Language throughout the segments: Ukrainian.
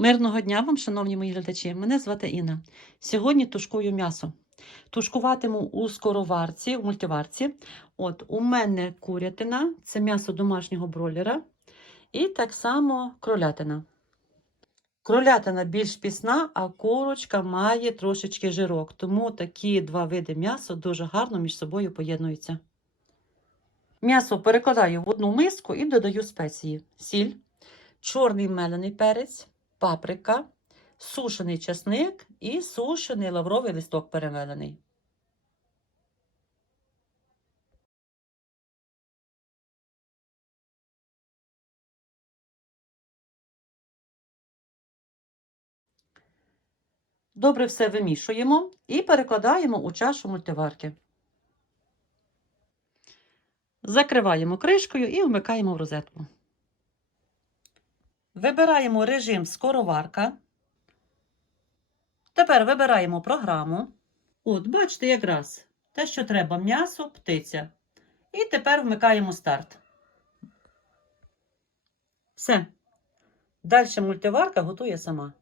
Мирного дня вам, шановні мої глядачі. Мене звати Інна. Сьогодні тушкую м'ясо. Тушкуватиму у скороварці, у мультиварці. От у мене курятина, це м'ясо домашнього бройлера. І так само кролятина. Кролятина більш пісна, а курочка має трошечки жирок. Тому такі два види м'яса дуже гарно між собою поєднуються. М'ясо перекладаю в одну миску і додаю спеції: сіль, чорний мелений перець, паприка, сушений часник і сушений лавровий листок перемелений. Добре все вимішуємо і перекладаємо у чашу мультиварки. Закриваємо кришкою і вмикаємо в розетку. Вибираємо режим скороварка. Тепер вибираємо програму. От, бачите, якраз те, що треба: м'ясо, птиця. І тепер вмикаємо старт. Все. Далі мультиварка готує сама.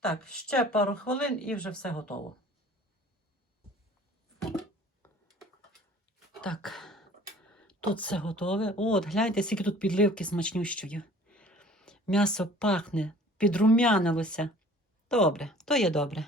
Так, ще пару хвилин і вже все готово. Так, тут все готове. От, гляньте, скільки тут підливки смачнющої. М'ясо пахне, підрумянилося. Добре, то є добре.